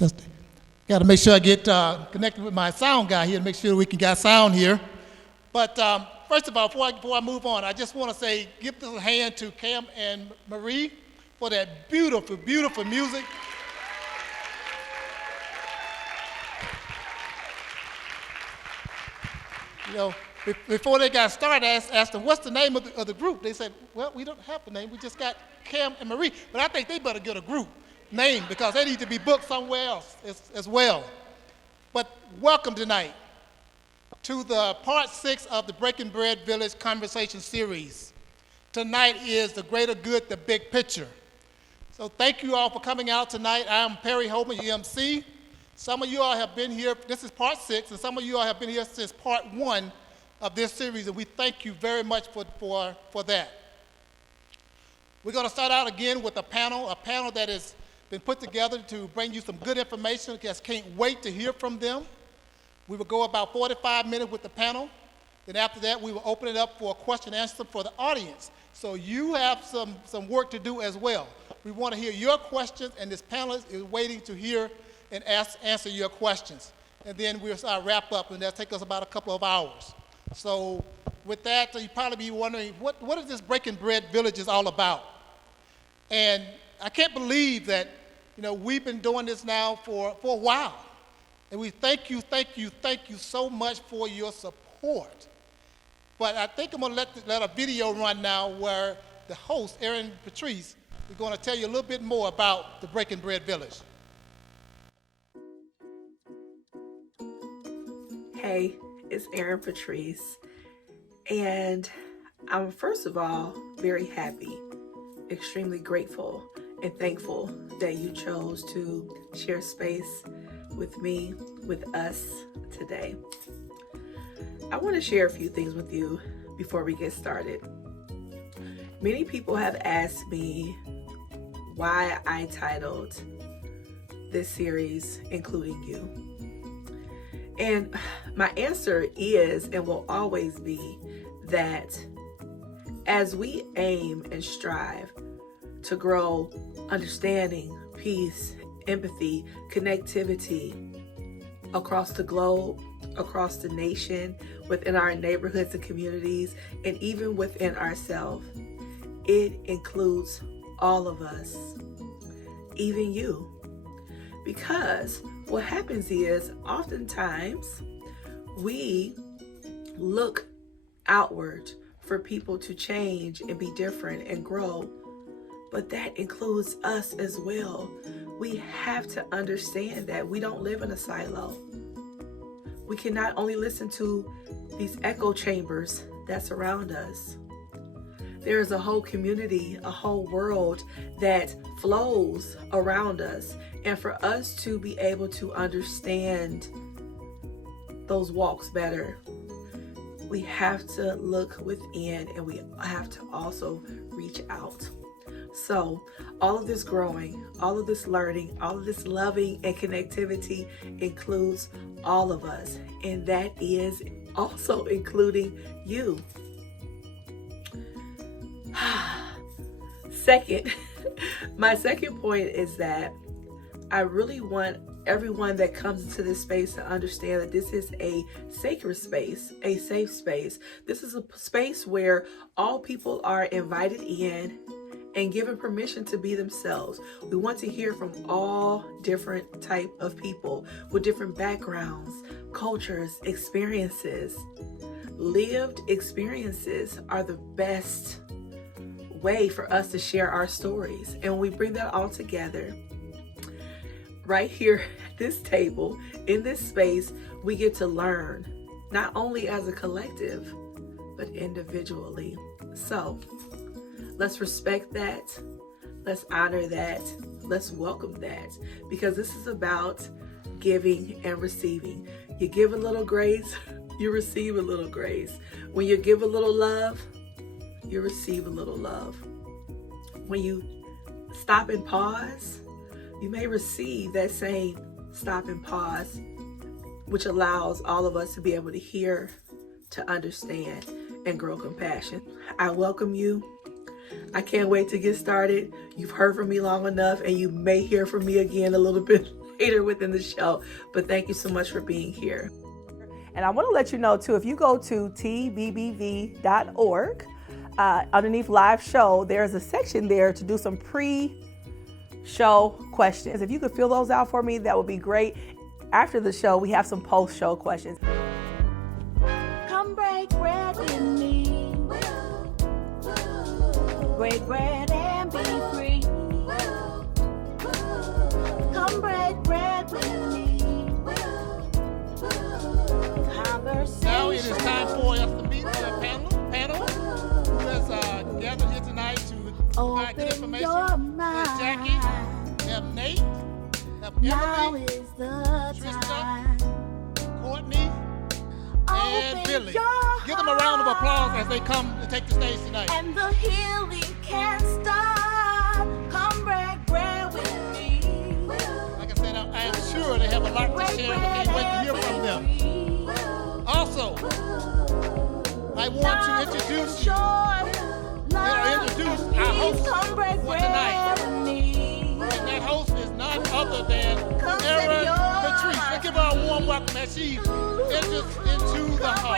Just got to make sure I get connected with my sound guy here to make sure we can get sound here. But first of all, before I move on, I just want to say, give this a hand to Cam and Marie for that beautiful, beautiful music. You know, before they got started, I asked them, what's the name of the group? They said, well, we don't have a name. We just got Cam and Marie. But I think they better get a group name because they need to be booked somewhere else as well. But welcome tonight to the part 6 of the Breaking Bread Village Conversation Series. Tonight is the greater good, the big picture. So thank you all for coming out tonight. I'm Perry Holman, your MC. Some of you all have been here, this is part 6, and some of you all have been here since part 1 of this series, and we thank you very much for that. We're going to start out again with a panel that has been put together to bring you some good information. I just can't wait to hear from them. We will go about 45 minutes with the panel. Then after that, we will open it up for a question and answer for the audience. So you have some work to do as well. We want to hear your questions, and this panelist is waiting to hear and answer your questions. And then we'll wrap up, and that'll take us about a couple of hours. So with that, you'll probably be wondering, what is this Breaking Bread Village is all about? And I can't believe that, we've been doing this now for a while. And we thank you so much for your support. But I think I'm going to let a video run now where the host, Erin Patrice, is going to tell you a little bit more about the Breaking Bread Village. Hey, it's Erin Patrice, and I'm first of all very happy, extremely grateful, and thankful that you chose to share space with me, with us today. I want to share a few things with you before we get started. Many people have asked me why I titled this series Including You. And my answer is and will always be that as we aim and strive to grow understanding, peace, empathy, connectivity across the globe, across the nation, within our neighborhoods and communities, and even within ourselves, it includes all of us, even you. Because what happens is oftentimes we look outward for people to change and be different and grow, but that includes us as well. We have to understand that we don't live in a silo. We cannot only listen to these echo chambers that surround us. There is a whole community, a whole world that flows around us. And for us to be able to understand those walks better, we have to look within and we have to also reach out. So all of this growing, all of this learning, all of this loving and connectivity includes all of us. And that is also including you. My second point is that I really want everyone that comes into this space to understand that this is a sacred space, a safe space. This is a space where all people are invited in and given permission to be themselves. We want to hear from all different type of people with different backgrounds, cultures, experiences. Lived experiences are the best way for us to share our stories. And when we bring that all together, right here at this table, in this space, we get to learn, not only as a collective, but individually. So let's respect that. Let's honor that. Let's welcome that. Because this is about giving and receiving. You give a little grace, you receive a little grace. When you give a little love, you receive a little love. When you stop and pause, you may receive that same stop and pause, which allows all of us to be able to hear, to understand, and grow compassion. I welcome you. I can't wait to get started. You've heard from me long enough, and you may hear from me again a little bit creator within the show. But thank you so much for being here. And I want to let you know too, if you go to tbbv.org, underneath live show, there's a section there to do some pre-show questions. If you could fill those out for me, that would be great. After the show, we have some post-show questions. Come break bread with me. Break bread and be free. Come break bread with me. Now it is time for us to meet the panel who has gathered here tonight to provide good information. There's Jackie, we have Nate, we have Emily, Trista, Courtney, and Billy. Give them a round of applause as they come to take the stage tonight. And the healing can't stop. Come break bread with me. Like I said, I am sure they have a lot to share and I can't wait to hear from them. Also, I want to introduce you, introduce our host for tonight. And that host is none other than Erin Patrice. Let's give her a warm welcome as she enters into the hall.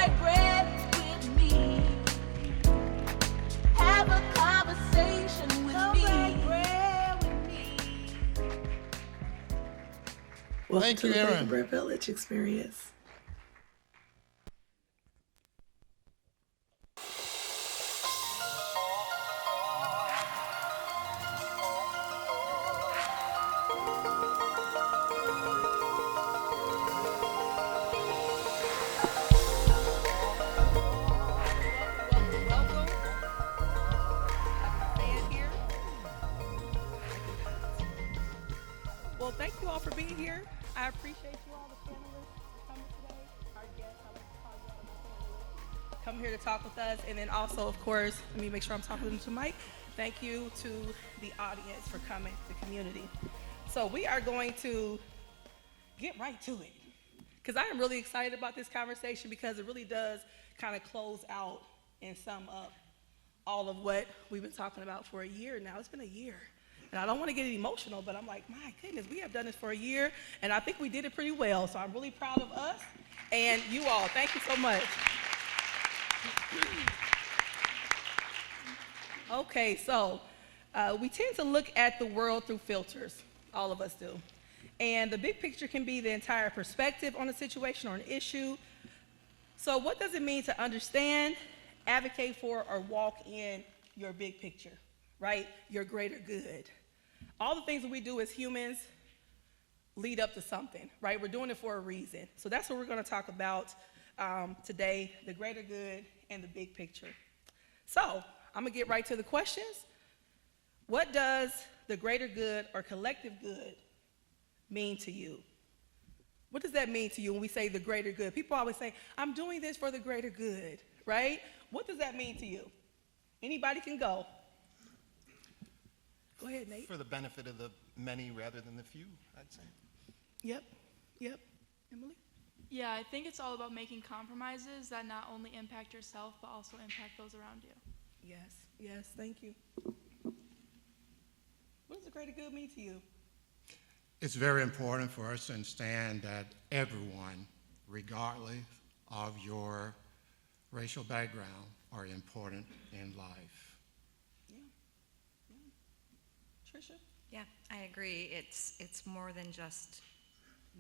Have a conversation with me. Welcome Thank to you, the Erin. Breaking Bread Village experience. Well, thank you all for being here. I appreciate you all, the panelists, coming today. Our guests, I like to call you all my panelists. Come here to talk with us. And then also, of course, let me make sure I'm talking to Mike. Thank you to the audience for coming, the community. So we are going to get right to it. Because I am really excited about this conversation because it really does kind of close out and sum up all of what we've been talking about for a year now. It's been a year. And I don't want to get emotional, but I'm like, my goodness, we have done this for a year, and I think we did it pretty well. So I'm really proud of us and you all. Thank you so much. Okay, so we tend to look at the world through filters. All of us do. And the big picture can be the entire perspective on a situation or an issue. So what does it mean to understand, advocate for, or walk in your big picture, right? Your greater good. All the things that we do as humans lead up to something, right? We're doing it for a reason. So that's what we're going to talk about today, the greater good and the big picture. So I'm going to get right to the questions. What does the greater good or collective good mean to you? What does that mean to you when we say the greater good? People always say, I'm doing this for the greater good, right? What does that mean to you? Anybody can go. Go ahead, Nate. For the benefit of the many rather than the few, I'd say. Yep. Emily? Yeah, I think it's all about making compromises that not only impact yourself, but also impact those around you. Yes, thank you. What does the greater good mean to you? It's very important for us to understand that everyone, regardless of your racial background, are important in life. Trisha? Yeah, I agree. It's more than just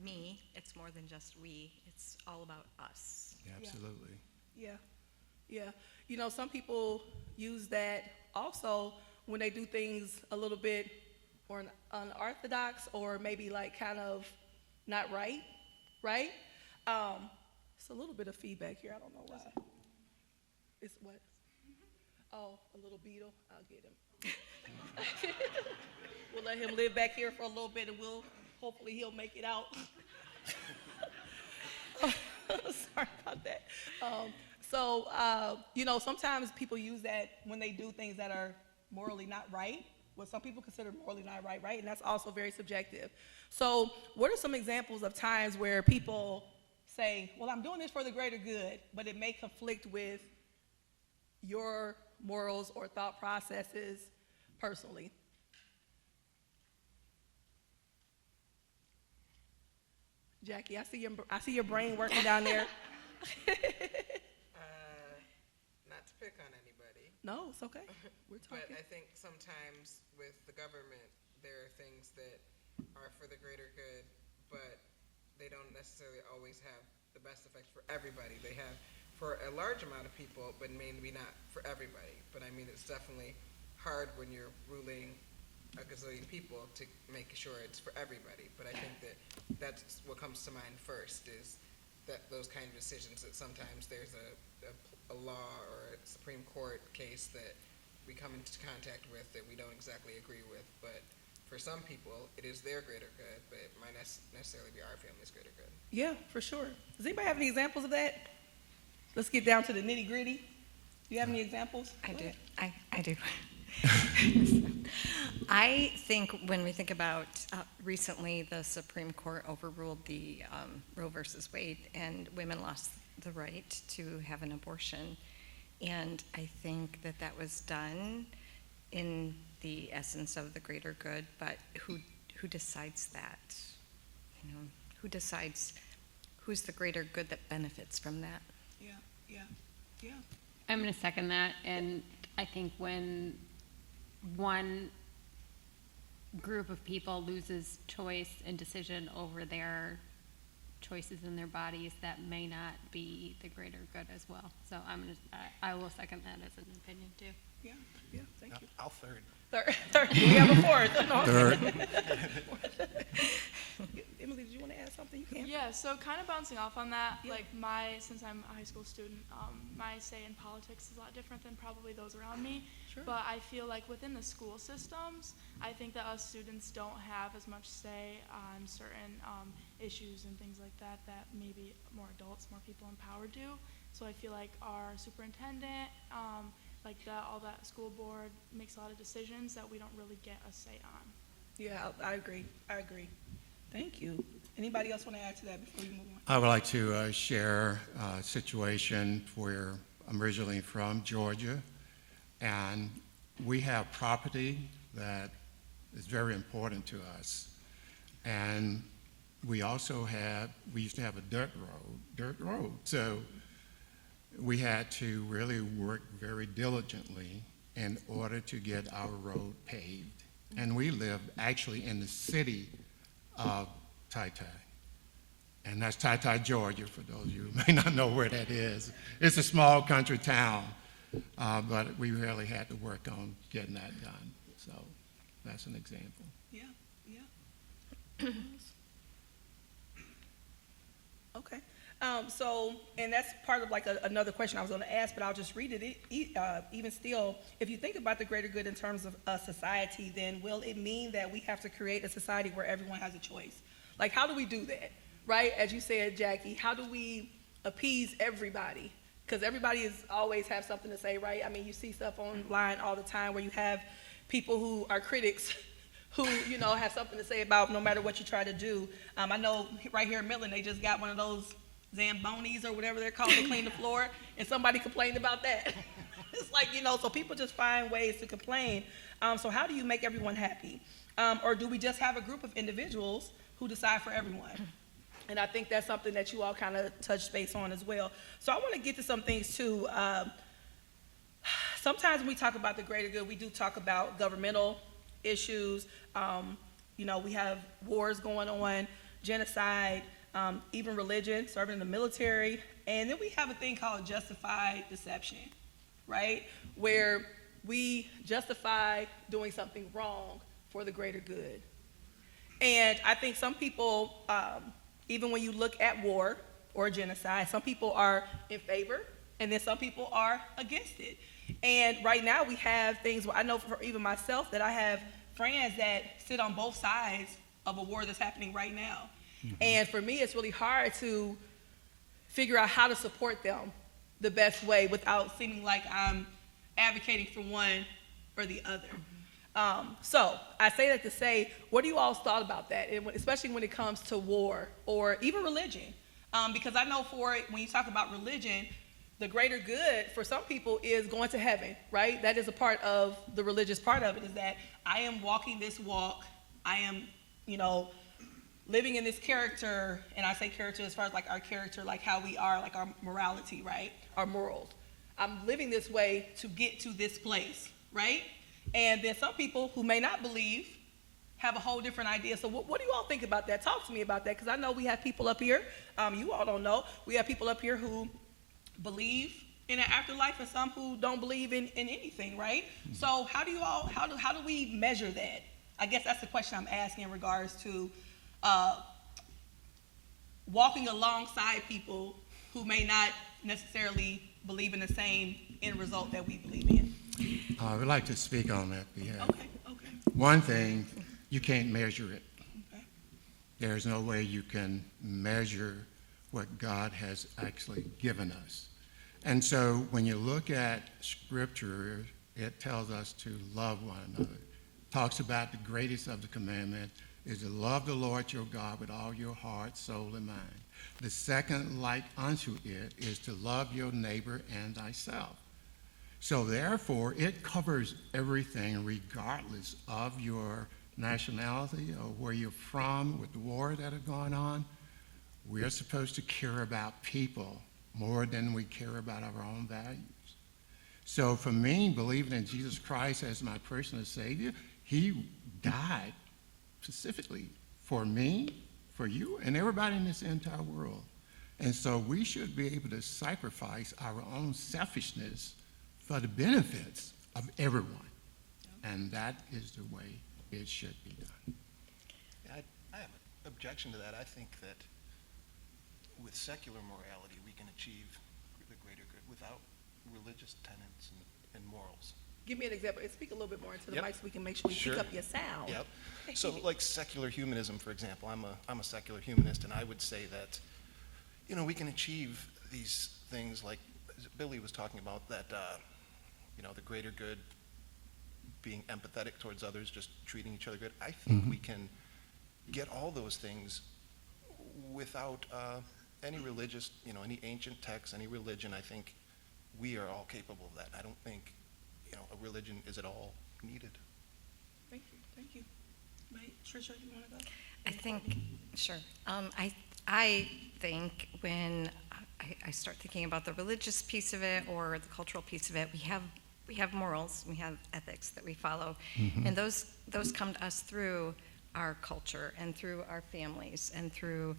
me. It's more than just we. It's all about us. Absolutely. Yeah. You know, some people use that also when they do things a little bit or unorthodox or maybe like kind of not right? It's a little bit of feedback here. I don't know why. It's what? Oh, a little beetle. I'll get him. We'll let him live back here for a little bit and hopefully he'll make it out. Sorry about that. You know, sometimes people use that when they do things that are morally not right, what some people consider morally not right? And that's also very subjective. So what are some examples of times where people say, well, I'm doing this for the greater good, but it may conflict with your morals or thought processes personally? Jackie, I see your brain working down there. Not to pick on anybody, No, it's okay. We're but talking. I think sometimes with the government, there are things that are for the greater good, but they don't necessarily always have the best effects for everybody. They have for a large amount of people, but maybe not for everybody. But I mean, it's definitely hard when you're ruling a gazillion people to make sure it's for everybody. But I think that that's what comes to mind first, is that those kind of decisions, that sometimes there's a law or a Supreme Court case that we come into contact with that we don't exactly agree with, but for some people, it is their greater good, but it might not necessarily be our family's greater good. Yeah, for sure. Does anybody have any examples of that? Let's get down to the nitty gritty. Do you have any examples? I Go do. ahead. I do. I think when we think about recently, the Supreme Court overruled the Roe versus Wade, and women lost the right to have an abortion. And I think that that was done in the essence of the greater good, but who decides that? You know, who decides who's the greater good that benefits from that? Yeah. I'm going to second that, and I think when one group of people loses choice and decision over their choices in their bodies, that may not be the greater good as well. So I will second that as an opinion too. Yeah, thank you. I'll third. Third. We have a fourth. No. Third. Emily, did you want to add something? You can. Yeah, so kind of bouncing off on that, Yeah. like since I'm a high school student, my say in politics is a lot different than probably those around me. Sure. But I feel like within the school systems, I think that us students don't have as much say on certain issues and things like that maybe more adults, more people empowered do. So I feel like our superintendent, all that school board makes a lot of decisions that we don't really get a say on. Yeah, I agree. Thank you. Anybody else want to add to that before we move on? I would like to share a situation where I'm originally from, Georgia, and we have property that is very important to us. And we used to have a dirt road. So we had to really work very diligently in order to get our road paved. And we lived actually in the city of Tai-Tai. And that's Tai-Tai, Georgia, for those of you who may not know where that is. It's a small country town, but we really had to work on getting that done. So that's an example. Yeah. Okay. And that's part of like another question I was going to ask, but I'll just read it. Even still, if you think about the greater good in terms of a society, then will it mean that we have to create a society where everyone has a choice? Like, how do we do that, right? As you said, Jackie, how do we appease everybody? Because everybody always have something to say, right? I mean, you see stuff online all the time where you have people who are critics who, have something to say about no matter what you try to do. I know right here in Midland, they just got one of those Zambonis or whatever they're called to clean the floor, and somebody complained about that. It's like, so people just find ways to complain. So how do you make everyone happy? Or do we just have a group of individuals who decide for everyone? And I think that's something that you all kind of touched base on as well. So I want to get to some things too. Sometimes when we talk about the greater good, we do talk about governmental issues. We have wars going on, genocide, even religion, serving in the military. And then we have a thing called justified deception, right? Where we justify doing something wrong for the greater good. And I think some people, even when you look at war or genocide, some people are in favor, and then some people are against it. And right now we have things, I know for even myself that I have friends that sit on both sides of a war that's happening right now. Mm-hmm. And for me, it's really hard to figure out how to support them the best way without seeming like I'm advocating for one or the other. So I say that to say, what do you all thought about that, especially when it comes to war or even religion? Because I know when you talk about religion, the greater good for some people is going to heaven, right? That is a part of the religious part of it, is that I am walking this walk. I am, living in this character, and I say character as far as like our character, like how we are, like our morality, right? Our morals. I'm living this way to get to this place, right? And then some people who may not believe have a whole different idea. So what do you all think about that? Talk to me about that, because I know we have people up here, you all don't know, we have people up here who believe in an afterlife and some who don't believe in anything, right? So how do we measure that? I guess that's the question I'm asking in regards to walking alongside people who may not necessarily believe in the same end result that we believe in. I would like to speak on that behalf. Okay. One thing, you can't measure it. Okay. There's no way you can measure what God has actually given us. And so when you look at Scripture, it tells us to love one another. Talks about the greatest of the commandment is to love the Lord your God with all your heart, soul, and mind. The second like unto it is to love your neighbor and thyself. So therefore, it covers everything regardless of your nationality or where you're from with the war that are going on. We're supposed to care about people more than we care about our own values. So for me, believing in Jesus Christ as my personal Savior, he died specifically for me, for you, and everybody in this entire world. And so we should be able to sacrifice our own selfishness for the benefits of everyone. And that is the way it should be done. Yeah, I have an objection to that. I think that with secular morality, we can achieve the greater good without religious tenets and morals. Give me an example. Speak a little bit more into the Yep. mic so we can make sure we Sure. pick up your sound. Yep. So like secular humanism, for example, I'm a secular humanist, and I would say that, we can achieve these things like Billy was talking about, that, the greater good, being empathetic towards others, just treating each other good. I think we can get all those things without any religious, any ancient texts, any religion. I think we are all capable of that. I don't think, a religion is at all needed. Thank you. Right, Trisha, you want to go? I think, sure. I think when I start thinking about the religious piece of it or the cultural piece of it, we have morals, we have ethics that we follow, and those come to us through our culture and through our families and through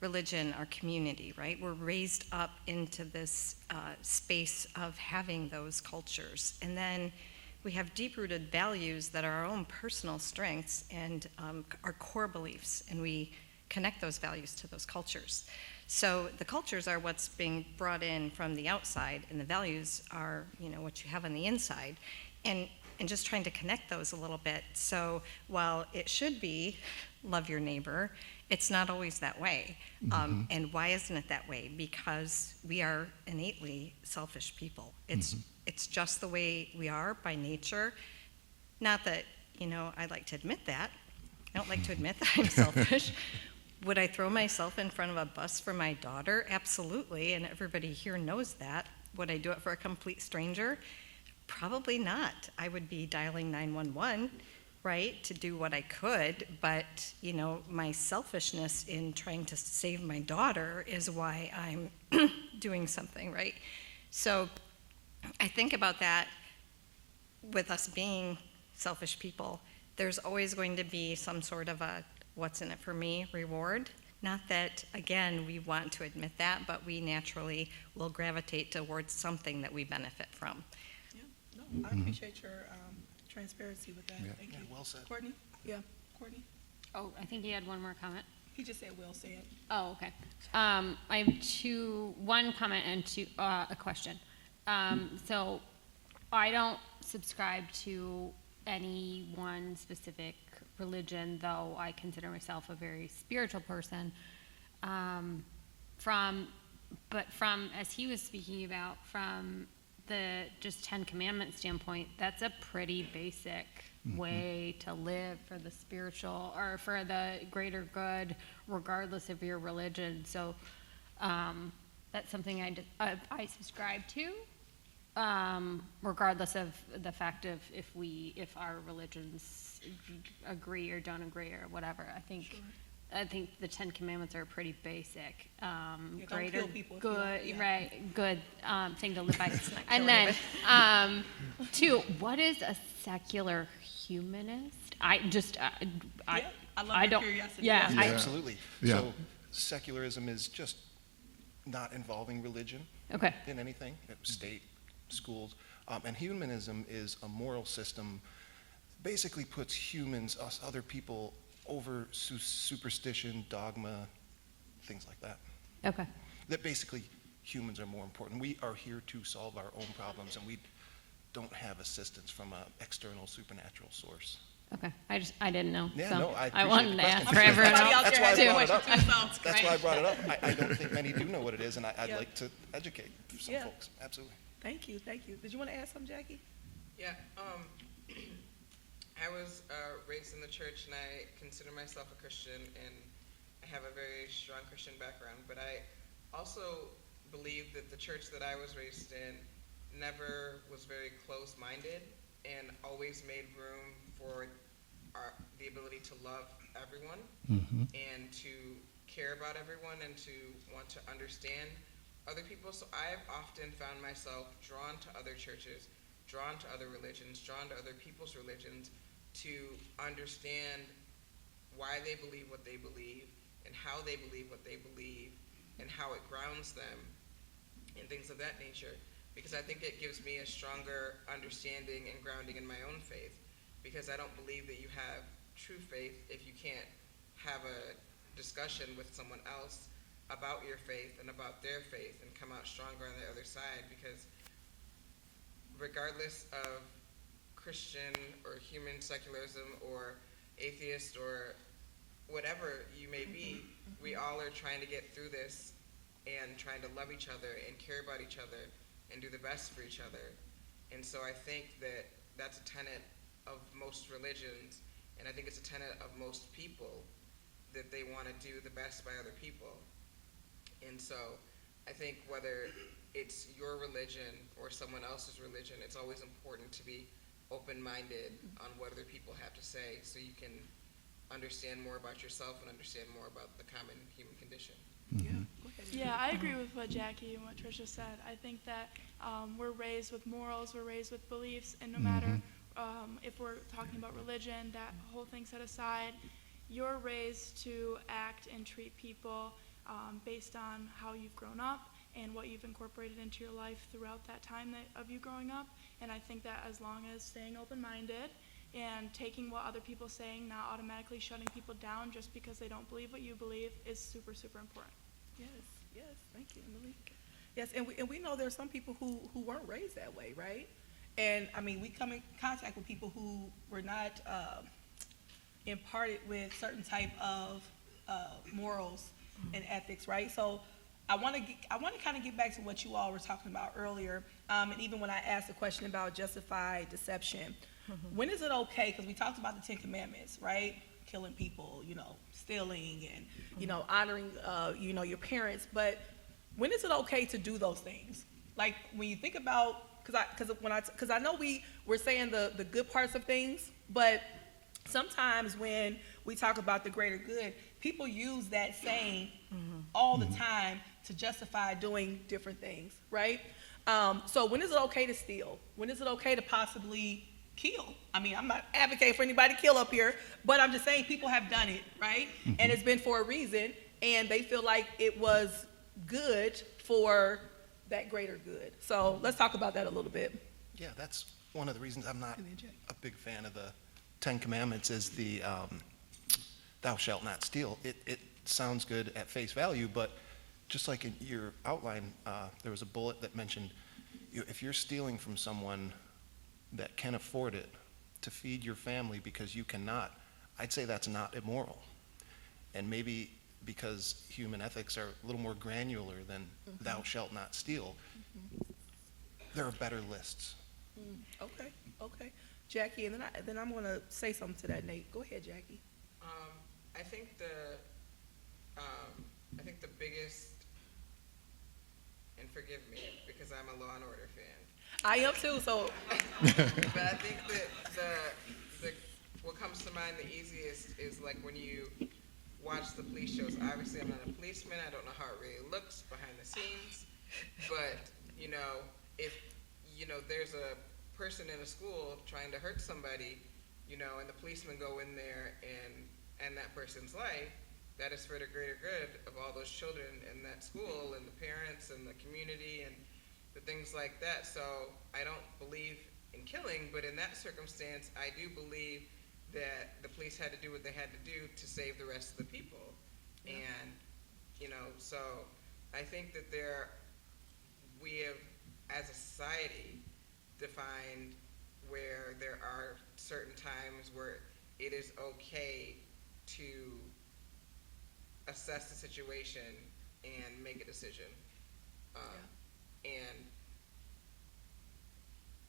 religion, our community, right? We're raised up into this space of having those cultures, and then we have deep-rooted values that are our own personal strengths and our core beliefs, and we connect those values to those cultures. So the cultures are what's being brought in from the outside, and the values are, what you have on the inside, and just trying to connect those a little bit. So while it should be love your neighbor, it's not always that way. And why isn't it that way? Because we are innately selfish people. It's just the way we are by nature. Not that, I like to admit that. I don't like to admit that I'm selfish. Would I throw myself in front of a bus for my daughter? Absolutely, and everybody here knows that. Would I do it for a complete stranger? Probably not. I would be dialing 911, right, to do what I could, but, my selfishness in trying to save my daughter is why I'm doing something, right? So I think about that with us being selfish people. There's always going to be some sort of a what's in it for me reward. Not that, again, we want to admit that, but we naturally will gravitate towards something that we benefit from. Yeah, no, I appreciate your transparency with that. Yeah. Thank you. Well said. Courtney? Yeah, Courtney? Oh, I think he had one more comment. He just said Will said. Oh, okay. I have one comment and a question. So I don't subscribe to any one specific religion, though I consider myself a very spiritual person. But as he was speaking about, from the just 10 Commandments standpoint, that's a pretty basic way to live for the spiritual or for the greater good, regardless of your religion. So that's something I subscribe to, regardless of the fact of if our religions agree or don't agree or whatever. I think I think the 10 Commandments are pretty basic. don't Greater kill people if you don't- good, yeah. right? Good thing to live by. And killing then, two, what is a secular humanist? I I love I your don't. curiosity. Yeah, Yeah. Absolutely. Yeah. So secularism is just not involving religion Okay. in anything, state, schools. And humanism is a moral system, basically puts humans, us other people, over superstition, dogma, things like that. Okay. That basically humans are more important. We are here to solve our own problems, and we don't have assistance from an external supernatural source. Okay. I didn't know. Yeah, so no, I appreciate wanted the to question. ask for everyone Somebody else out That's there why has I a brought it question up. too, so, That's right? why I brought it up. I don't think many do know what it is, and I'd Yeah. like to educate some Yeah. folks. Absolutely. Thank you, thank you. Did you want to add something, Jackie? Yeah, I was raised in the church, and I consider myself a Christian, and I have a very strong Christian background. But I also believe that the church that I was raised in never was very close-minded and always made room for the ability to love everyone and to care about everyone and to want to understand other people. So I've often found myself drawn to other churches, drawn to other religions, drawn to other people's religions to understand why they believe what they believe and how they believe what they believe and how it grounds them and things of that nature. Because I think it gives me a stronger understanding and grounding in my own faith. Because I don't believe that you have true faith if you can't have a discussion with someone else about your faith and about their faith and come out stronger on the other side. Because regardless of Christian or human secularism or atheist or whatever you may be, we all are trying to get through this and trying to love each other and care about each other and do the best for each other. And so I think that that's a tenet of most religions, and I think it's a tenet of most people, that they want to do the best by other people. And so I think whether it's your religion or someone else's religion, it's always important to be open-minded on what other people have to say so you can understand more about yourself and understand more about the common human condition. Yeah, I agree with what Jackie and what Tricia said. I think that we're raised with morals, we're raised with beliefs, and no matter if we're talking about religion, that whole thing set aside, you're raised to act and treat people based on how you've grown up and what you've incorporated into your life throughout that time of you growing up. And I think that as long as staying open-minded and taking what other people are saying, not automatically shutting people down just because they don't believe what you believe, is super, super important. Yes, thank you, Emily. Yes, and we know there's some people who weren't raised that way, right? And I mean, we come in contact with people who were not imparted with certain type of morals and ethics, right? So I want to kind of get back to what you all were talking about earlier, and even when I asked the question about justified deception. When is it okay? Because we talked about the 10 Commandments, right? Killing people, stealing, and honoring, your parents. But when is it okay to do those things? Like when you think about, because I know we're saying the good parts of things, but sometimes when we talk about the greater good, people use that saying all the time to justify doing different things, right? So when is it okay to steal? When is it okay to possibly kill? I mean, I'm not advocating for anybody to kill up here, but I'm just saying people have done it, right? And it's been for a reason, and they feel like it was good for that greater good. So let's talk about that a little bit. Yeah, that's one of the reasons I'm not a big fan of the 10 Commandments is the thou shalt not steal. It sounds good at face value, but just like in your outline, there was a bullet that mentioned if you're stealing from someone that can afford it to feed your family because you cannot, I'd say that's not immoral. And maybe because human ethics are a little more granular than thou shalt not steal, there are better lists. Okay. Jackie, and then I'm going to say something to that, Nate. Go ahead, Jackie. I think the biggest, and forgive me because I'm a Law and Order fan. I am too, so. But I think that what comes to mind the easiest is like when watch the police shows. Obviously, I'm not a policeman. I don't know how it really looks behind the scenes. But, you know, if, you know, there's a person in a school trying to hurt somebody, you know, and the policemen go in there and end that person's life, that is for the greater good of all those children in that school and the parents and the community and the things like that. So I don't believe in killing, but in that circumstance, I do believe that the police had to do what they had to do to save the rest of the people. And, you know, so I think that we have, as a society, defined where there are certain times where it is okay to assess the situation and make a decision. And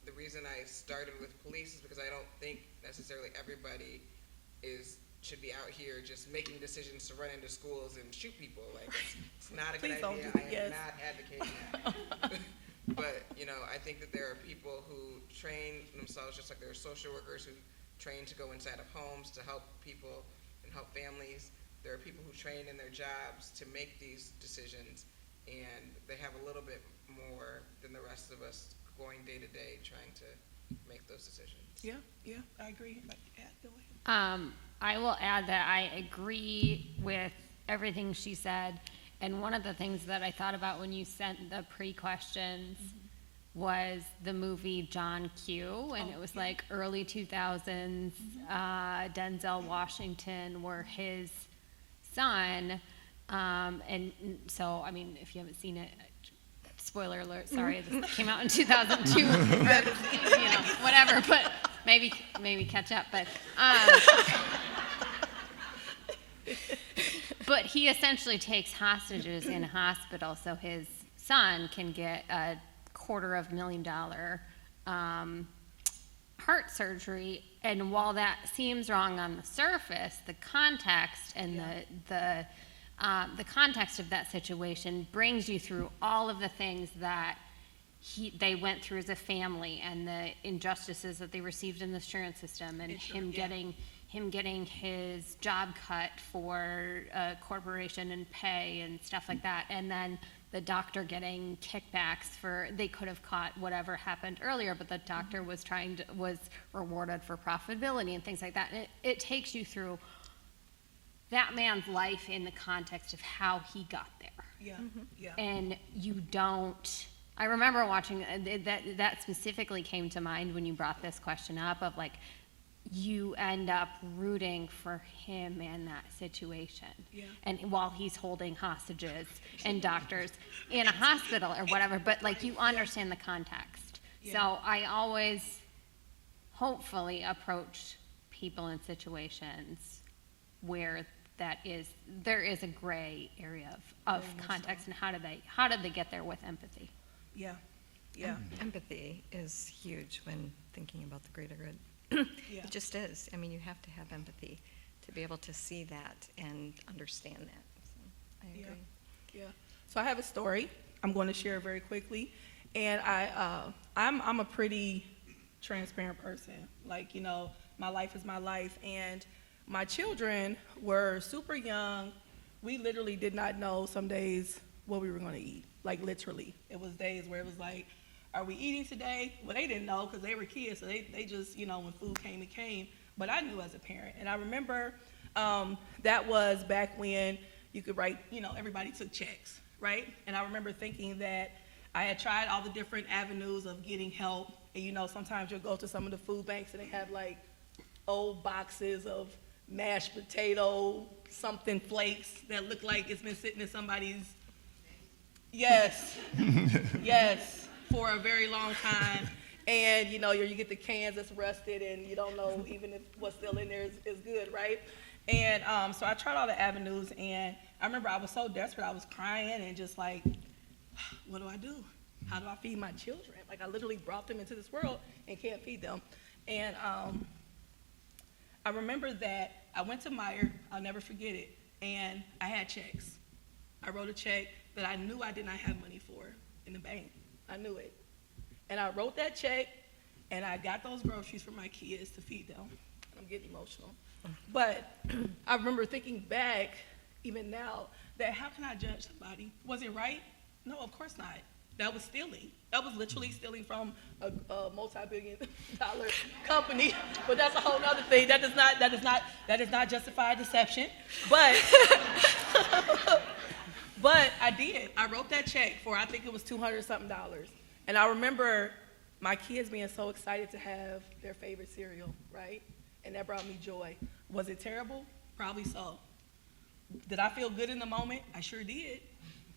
the reason I started with police is because I don't think necessarily everybody should be out here just making decisions to run into schools and shoot people. Like, it's not a good Please don't idea. do- I am yes. not advocating that. But, you know, I think that there are people who train themselves just like there are social workers who train to go inside of homes to help people and help families. There are people who train in their jobs to make these decisions, and they have a little bit more than the rest of us going day to day trying to make those decisions. Yeah, I agree. Yeah, go ahead. I will add that I agree with everything she said. And one of the things that I thought about when you sent the pre-questions was the movie John Q. And it was like early 2000s, Denzel Washington were his son. And so, I mean, if you haven't seen it, spoiler alert, sorry, this came out in 2002, or, whatever, but maybe catch up. But he essentially takes hostages in a hospital so his son can get a $250,000 heart surgery. And while that seems wrong on the surface, the context and the context of that situation brings you through all of the things that they went through as a family and the injustices that they received in the insurance system and him getting his job cut for a corporation and pay and stuff like that, and then the doctor getting kickbacks for, they could have caught whatever happened earlier, but the doctor was rewarded for profitability and things like that. And it takes you through that man's life in the context of how he got there. Yeah. And you don't, I remember watching, that specifically came to mind when you brought this question up of like, you end up rooting for him in that situation. Yeah. And while he's holding hostages and doctors in a hospital or whatever, but like you understand the context. Yeah. So I always hopefully approach people in situations where there is a gray area of context, and how did they get there with empathy? Yeah. Empathy is huge when thinking about the greater good. Yeah. It just is. I mean, you have to have empathy to be able to see that and understand that. So I agree. Yeah. So I have a story I'm going to share very quickly, and I'm a pretty transparent person. Like, you know, my life is my life, and my children were super young. We literally did not know some days what we were going to eat. Like, literally. It was days where it was like, are we eating today? Well, they didn't know because they were kids, so they just, you know, when food came, it came. But I knew as a parent. And I remember that was back when you could write, you know, everybody took checks, right? And I remember thinking that I had tried all the different avenues of getting help. And, you know, sometimes you'll go to some of the food banks and they have, like, old boxes of mashed potato something flakes that look like it's been sitting in somebody's, yes, for a very long time. And, you know, you get the cans that's rusted and you don't know even if what's still in there is good, right? And so I tried all the avenues, and I remember I was so desperate. I was crying and just like, what do I do? How do I feed my children? Like, I literally brought them into this world and can't feed them. And I remember that I went to Meijer, I'll never forget it, and I had checks. I wrote a check that I knew I did not have money for in the bank. I knew it. And I wrote that check, and I got those groceries for my kids to feed them. I'm getting emotional. But I remember thinking back, even now, that how can I judge somebody? Was it right? No, of course not. That was stealing. That was literally stealing from a multi-billion-dollar company. But that's a whole other thing. That does not justify deception. But but I did. I wrote that check for, I think it was $200-something. And I remember my kids being so excited to have their favorite cereal, right? And that brought me joy. Was it terrible? Probably so. Did I feel good in the moment? I sure did,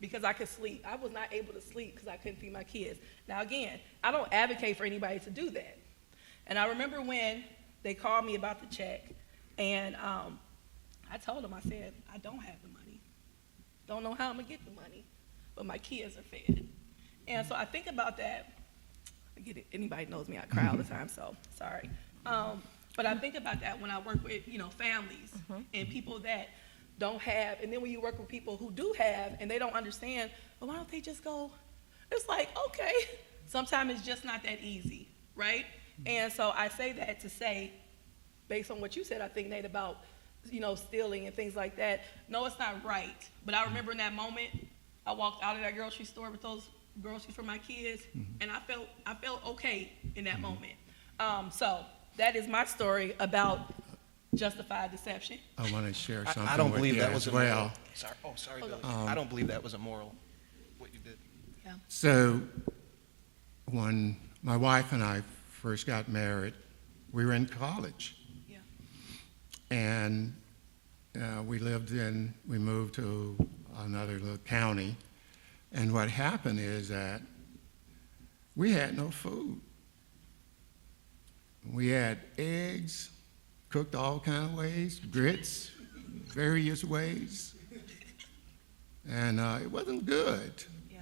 because I could sleep. I was not able to sleep because I couldn't feed my kids. Now again, I don't advocate for anybody to do that. And I remember when they called me about the check, and I told them, I said, I don't have the money. Don't know how I'm gonna get the money, but my kids are fed. And so I think about that. Anybody knows me, I cry all the time, so sorry. But I think about that when I work with, families and people that don't have, and then when you work with people who do have and they don't understand, well, why don't they just go? It's like, okay, sometimes it's just not that easy, right? And so I say that to say, based on what you said, I think, Nate, about, stealing and things like that, no, it's not right. But I remember in that moment, I walked out of that grocery store with those groceries for my kids, and I felt okay in that moment. So that is my story about justified deception. I want to share something I don't with believe you that was as immoral. well. Sorry, Billy. I don't believe that was immoral, what you did. Yeah. So when my wife and I first got married, we were in college. Yeah. And we moved to another little county. And what happened is that we had no food. We had eggs, cooked all kind of ways, grits, various ways. And it wasn't good. Yeah.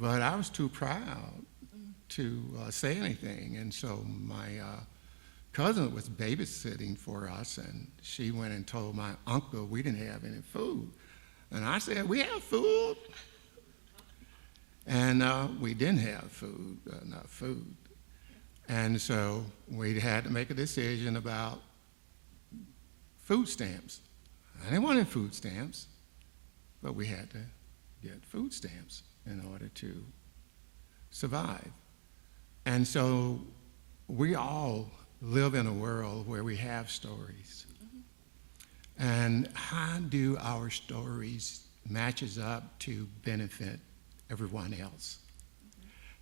But I was too proud to say anything. And so my cousin was babysitting for us, and she went and told my uncle we didn't have any food. And I said, we have food. And we didn't have food, enough food. And so we had to make a decision about food stamps. I didn't want any food stamps, but we had to get food stamps in order to survive. And so we all live in a world where we have stories. And how do our stories matches up to benefit everyone else?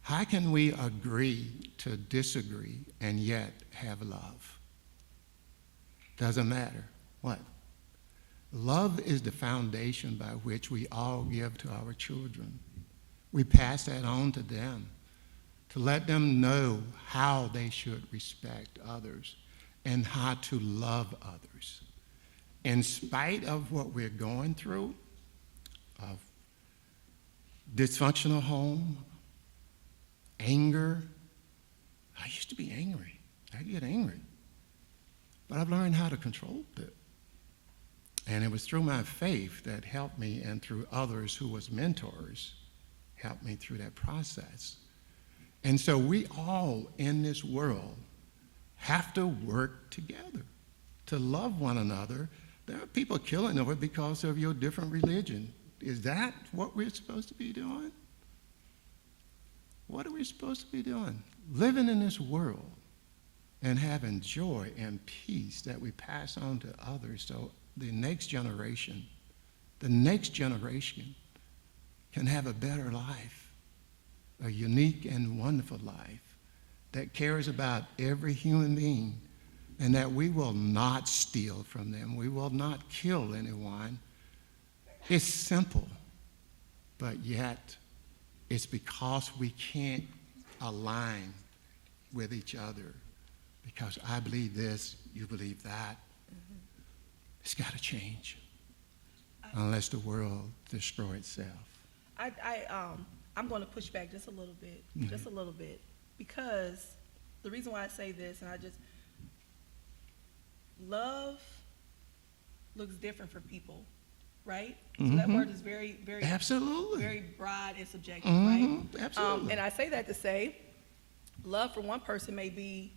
How can we agree to disagree and yet have love? Doesn't matter. What? Love is the foundation by which we all give to our children. We pass that on to them to let them know how they should respect others and how to love others. In spite of what we're going through, of dysfunctional home, anger. I used to be angry. I get angry. But I've learned how to control it. And it was through my faith that helped me, and through others who was mentors, helped me through that process. And so we all in this world have to work together to love one another. There are people killing over because of your different religion. Is that what we're supposed to be doing? What are we supposed to be doing? Living in this world and having joy and peace that we pass on to others so the next generation can have a better life, a unique and wonderful life that cares about every human being, and that we will not steal from them. We will not kill anyone. It's simple, but yet it's because we can't align with each other, because I believe this, you believe that. It's got to change unless the world destroy itself. I'm going to push back just a little bit, because the reason why I say this, and love looks different for people, right? So that word is very, very, absolutely, very broad and subjective, right? Absolutely. And I say that to say, love for one person may be,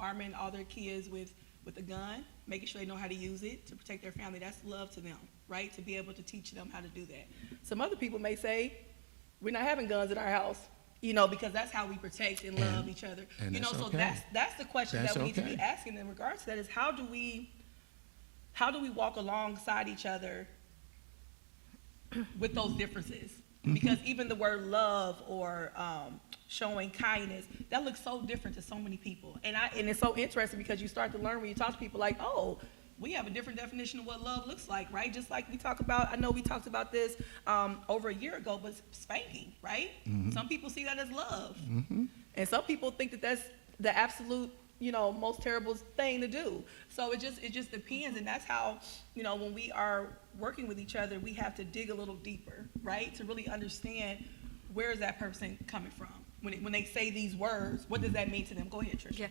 arming all their kids with with a gun, making sure they know how to use it to protect their family. That's love to them, right? To be able to teach them how to do that. Some other people may say, we're not having guns in our house, you know, because that's how we protect and love each other. and You know, that's so okay. that's the question That's that we need to be okay. asking in regards to that, is how do we walk alongside each other with those differences? Because even the word love or showing kindness, that looks so different to so many people. And it's so interesting because you start to learn when you talk to people like, oh, we have a different definition of what love looks like, right? Just like we talk about, I know we talked about this over a year ago, but spanking, right? Some people see that as love. And some people think that that's the absolute, you know, most terrible thing to do. So it just depends, and that's how, you know, when we are working with each other, we have to dig a little deeper, right? To really understand where is that person coming from. When they say these words, what does that mean to them? Go ahead, Tricia. Yeah,